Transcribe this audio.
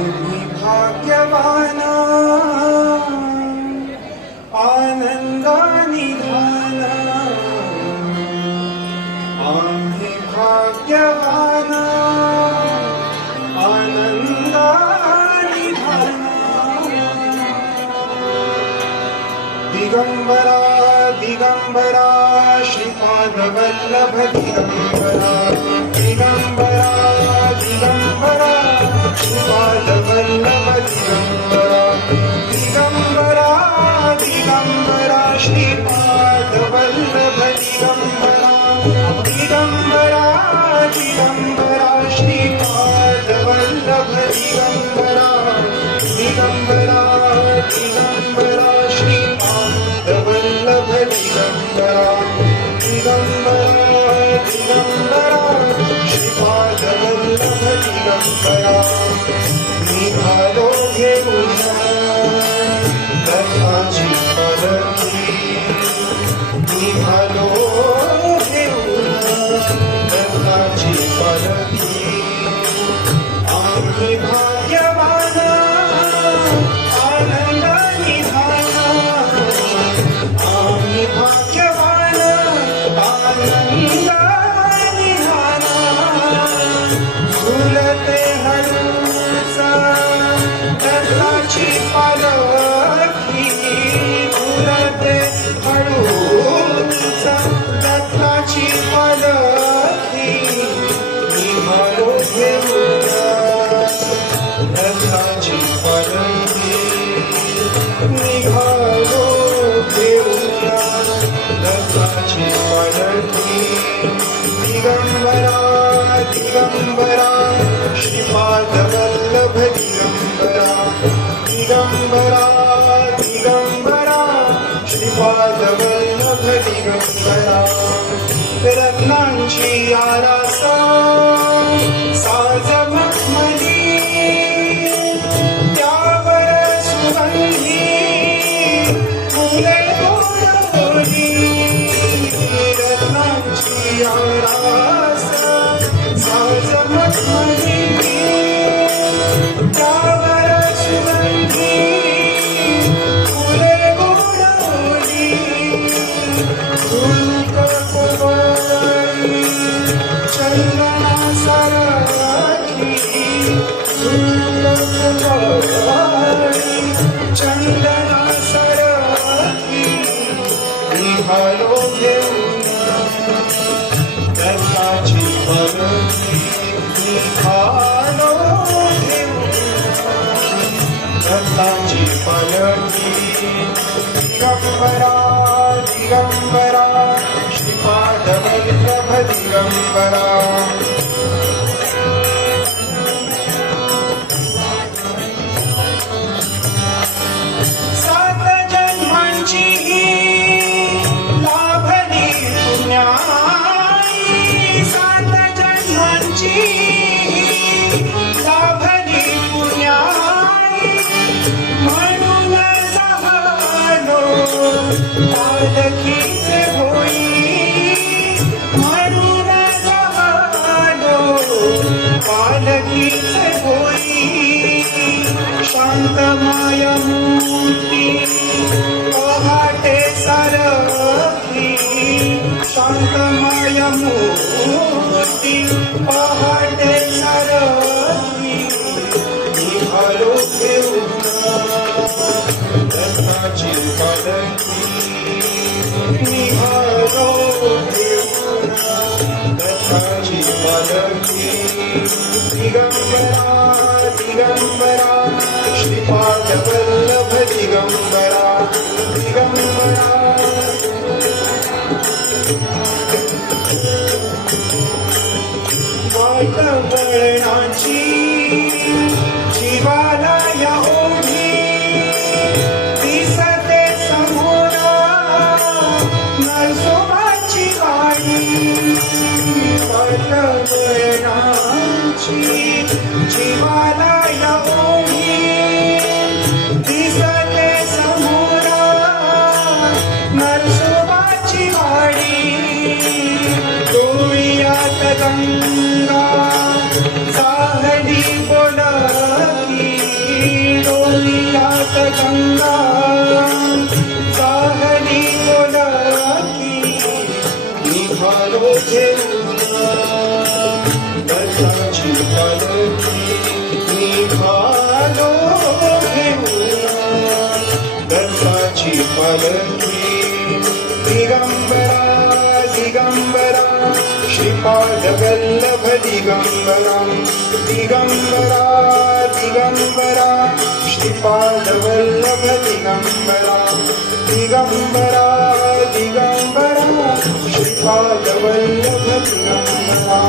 आम्ही भाग्यवान आनंदानी धान आम्ही भाग्यवान आनंदानी धान दिगंबरा दिगंबरा श्रीपाद वल्लभ दिगंबरा दिगंबरा दिगंबरा श्रीपाद वल्लभ दिगंबरा दिगंबरा दिगंबरा श्रीपाद वल्लभ दिगंबरा दिगंबरा दिगंबरा श्रीपाद वल्लभ दिगंबरा दिगंबरा दिगंबरा श्रीपाद वल्लभ दिगंबरा दिगंबरा दिगंबरा श्रीपाद वल्लभ दिगंबरा निघालो घेऊन दत्ताची पालखी निघालो घेऊन दत्ताची पालखी आम्ही भाग्यवान आनंदानी धान आम्ही भाग्यवान आनंदानी धान फुलते हळूच दत्ताची पालखी फुलते हळूच दत्ताची पालखी निघालो घेऊन दत्ताची पालखी निघालो घेऊन दत्ताची पालखी दिगंबरा दिगंबरा श्रीपाद वल्लभ दिगंबरा दिगंबरा दिगंबरा श्रीपाद वल्लभ दिगंबरा रत्नांची आरास साज मखमली त्यावर सुगंधी फुले गोडबोली रत्नांची आरास साज मखमली त्यावर सुगंधी फुले गोडबोली फुलक कोवळी चंदना सारखी फुलक कोवळी चंदना सारखी निघालो घेऊन दत्ताची पालखी निघालो घेऊन दत्ताची पालखी दिगंबरा दिगंबरा श्रीपाद वल्लभ दिगंबरा सात जन्मांची लाभली पुण्याई सात जन्मांची लाभली पुण्याई म्हणून झालो पालखीचे होई म्हणून झालो पालखीचे होई शांतमय मूर्ती पहाटे सारखी शांतमय मूर्ती पहाटे सारखी निघालो घेऊन दत्ताची पालखी निघालो घेऊन दत्ताची पालखी दिगंबरा दिगंबरा श्रीपाद वल्लभ दिगंबरा दिगंबरा वातावरणाची जीवाला या ओढी दिसते समोर नरसोबाची वाडी वातावरणाची जीवाला या ओढी दिसते समोर नरसोबाची वाडी डोळ्यात गंगा साहडी बोलकी घेऊन दत्ताची पालखी निघालो घेऊन दत्ताची पालखी दिगंबरा दिगंबरा श्रीपाद वल्लभ दिगंबरा दिगंबरा दिगंबरा श्रीपाद वल्लभ दिगंबरा दिगंबरा दिगंबरा श्रीपाद वल्लभ दिगंबरा